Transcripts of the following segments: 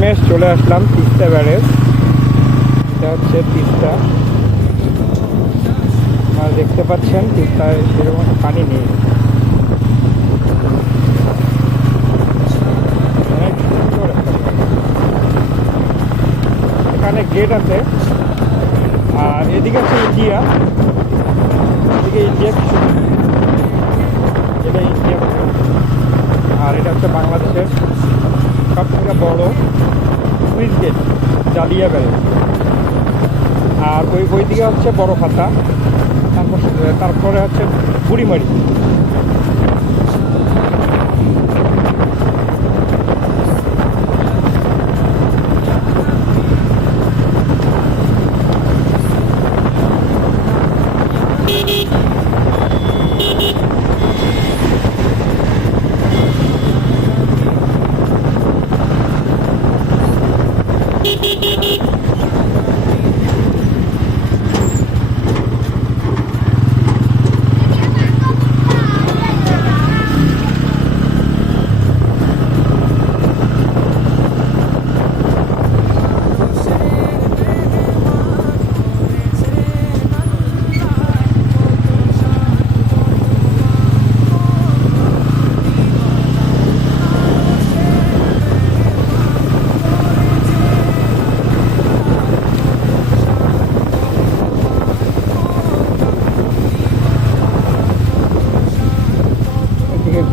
শেষমেশ চলে আসলাম তিস্তা ব্যারেজ। এটা হচ্ছে তিস্তা। আর দেখতে পাচ্ছেন তিস্তায় সেরকম পানি নেই, অনেক সুন্দর একটা জায়গা। এখানে গেট আছে। আর এদিকে হচ্ছে ইন্ডিয়া, এদিকে ইন্ডিয়া, এটা ইন্ডিয়া। আর এটা হচ্ছে বাংলাদেশের সব থেকে বড় সুইচ গেট, জালিয়া ব্যারেজ। আর ওই দিকে হচ্ছে বড় খাতা, তারপরে হচ্ছে বুড়িমারি।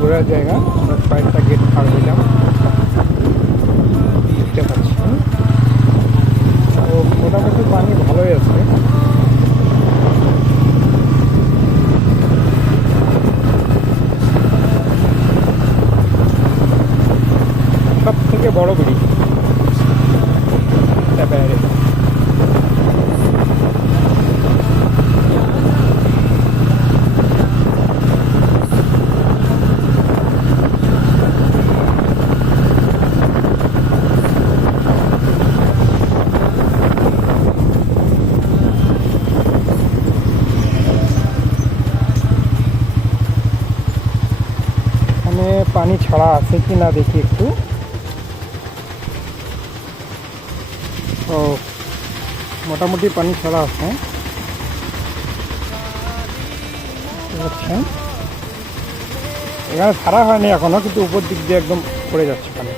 ঘোরার জায়গা। আমরা কয়েকটা গেট পার হইলাম, দেখতে পাচ্ছি। তো মোটামুটি পানি ভালোই আছে। সব থেকে বড় ব্রিজ ব্যারেজ। পানি ছাড়া আছে কি না দেখি একটু। ও, মোটামুটি পানি ছাড়া আছে। বুঝছেন, এখানে ছাড়া হয়নি এখনো, কিন্তু উপর দিক দিয়ে একদম পড়ে যাচ্ছে পানি।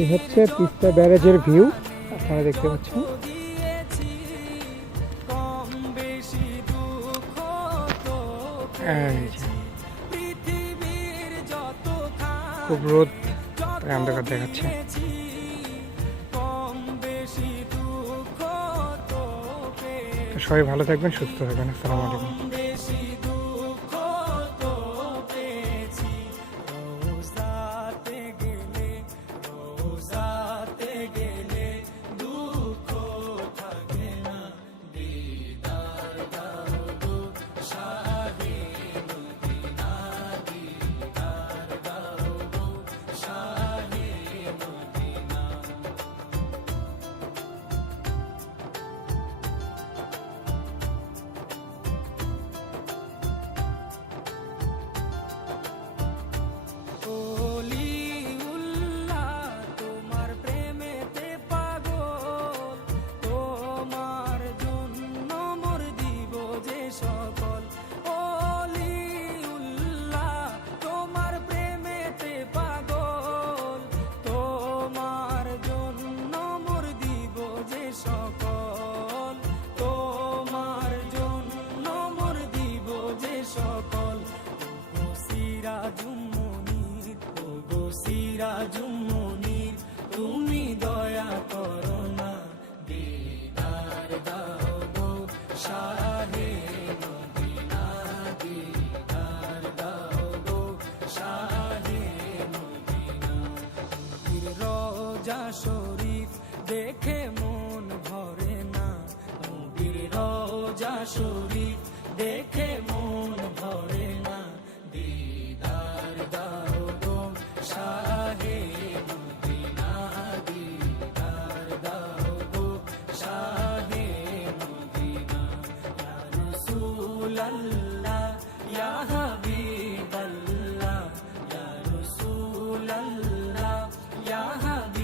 এই হচ্ছে তিস্তা ব্যারেজের ভিউ, আপনারা দেখতে পাচ্ছেন। খুব রোদ, অন্ধকার দেখাচ্ছে। সবাই ভালো থাকবেন, সুস্থ থাকবেন। আসসালামু আলাইকুম। শরীফ দেখে মন ভরে না, নবীর রওজা শরীফ দেখে মন ভরে না। দিদার দাও গো শাহে মদিনা, দিদার দাও গো শাহে মদিনা। ইয়া রাসূলাল্লাহ ইয়া হাবিবাল্লাহ, ইয়া রাসূলাল্লাহ ইয়া হাবিবাল্লাহ।